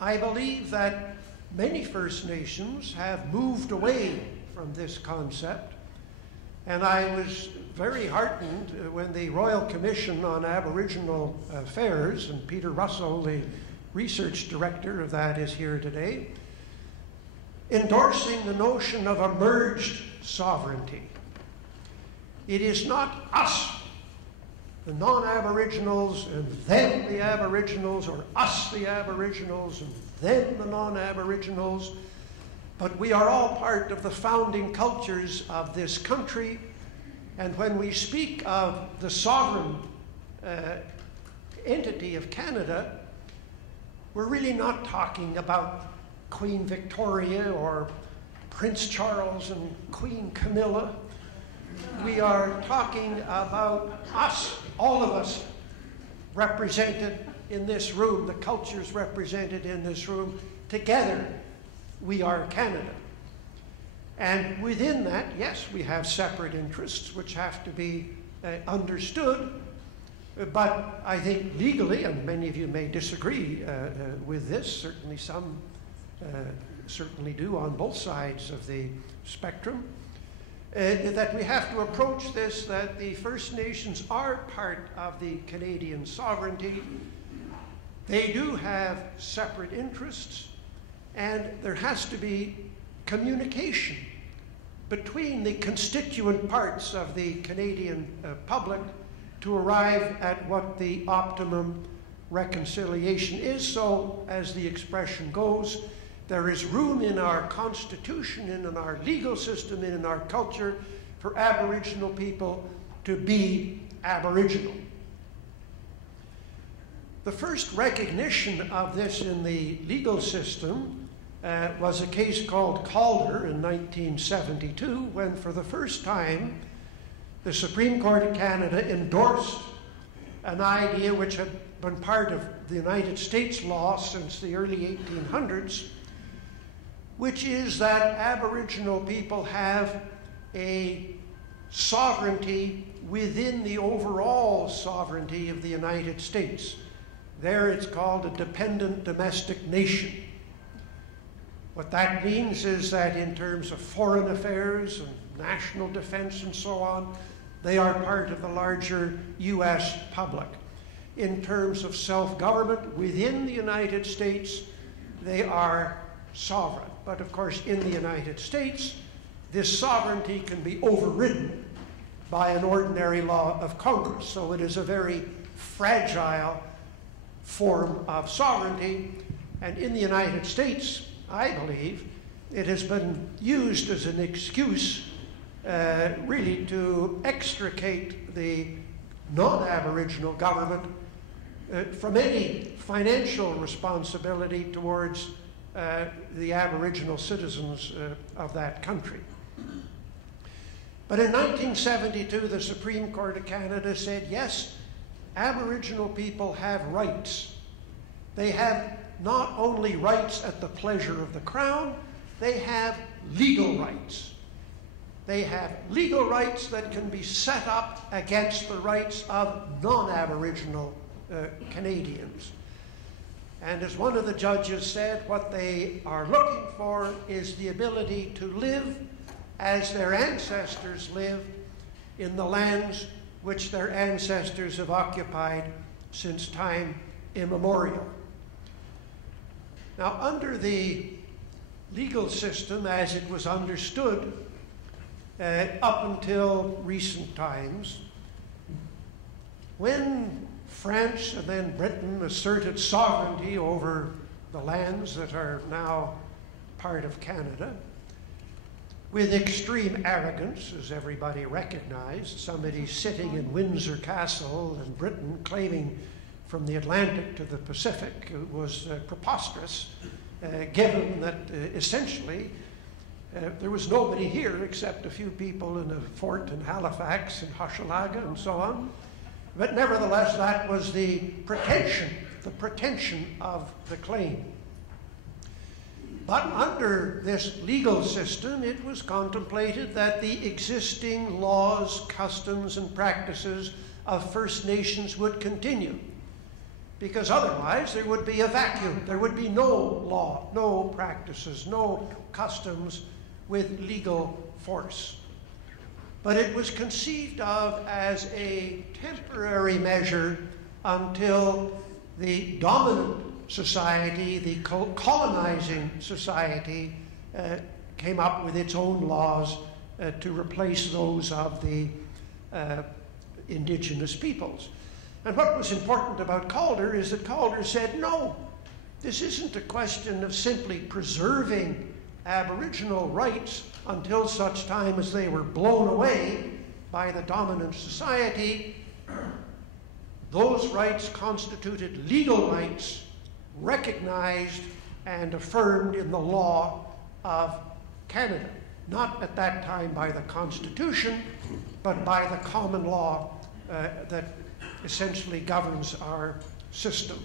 I believe that many First Nations have moved away from this concept, and I was very heartened when the Royal Commission on Aboriginal Affairs, and Peter Russell, the research director of that, is here today, endorsing the notion of a merged sovereignty. It is not us, the non-Aboriginals, and then the Aboriginals, or us, the Aboriginals, and then the non-Aboriginals, but we are all part of the founding cultures of this country. And when we speak of the sovereign entity of Canada, we're really not talking about Queen Victoria or Prince Charles and Queen Camilla. We are talking about us, all of us represented in this room, the cultures represented in this room. Together, we are Canada. And within that, yes, we have separate interests which have to be understood. But I think legally, and many of you may disagree with this, certainly some certainly do on both sides of the spectrum, that we have to approach this, that the First Nations are part of the Canadian sovereignty. They do have separate interests, and there has to be communication between the constituent parts of the Canadian public to arrive at what the optimum reconciliation is. So, as the expression goes, there is room in our Constitution and in our legal system and in our culture for Aboriginal people to be Aboriginal. The first recognition of this in the legal system was a case called Calder in 1972, when for the first time the Supreme Court of Canada endorsed an idea which had been part of the United States law since the early 1800s, which is that Aboriginal people have a sovereignty within the overall sovereignty of the United States. There it's called a dependent domestic nation. What that means is that in terms of foreign affairs and national defense and so on, they are part of the larger US public. In terms of self-government within the United States, they are sovereign. But of course, in the United States, this sovereignty can be overridden by an ordinary law of Congress. So it is a very fragile form of sovereignty. And in the United States, I believe, it has been used as an excuse really to extricate the non-Aboriginal government from any financial responsibility towards the Aboriginal citizens of that country. But in 1972, the Supreme Court of Canada said, yes, Aboriginal people have rights. They have not only rights at the pleasure of the Crown, they have legal rights. They have legal rights that can be set up against the rights of non-Aboriginal Canadians. And as one of the judges said, what they are looking for is the ability to live as their ancestors lived in the lands which their ancestors have occupied since time immemorial. Now, under the legal system as it was understood up until recent times, when France and then Britain asserted sovereignty over the lands that are now part of Canada, with extreme arrogance, as everybody recognized, somebody sitting in Windsor Castle in Britain claiming from the Atlantic to the Pacific was preposterous, given that essentially there was nobody here except a few people in a fort in Halifax and Hochelaga and so on. But nevertheless, that was the pretension of the claim. But under this legal system, it was contemplated that the existing laws, customs, and practices of First Nations would continue. because otherwise there would be a vacuum. There would be no law, no practices, no customs with legal force. But it was conceived of as a temporary measure until the dominant society, the colonizing society, came up with its own laws to replace those of the indigenous peoples. And what was important about Calder is that Calder said, no, this isn't a question of simply preserving Aboriginal rights until such time as they were blown away by the dominant society. Those rights constituted legal rights recognized and affirmed in the law of Canada. Not at that time by the Constitution, but by the common law that essentially governs our system.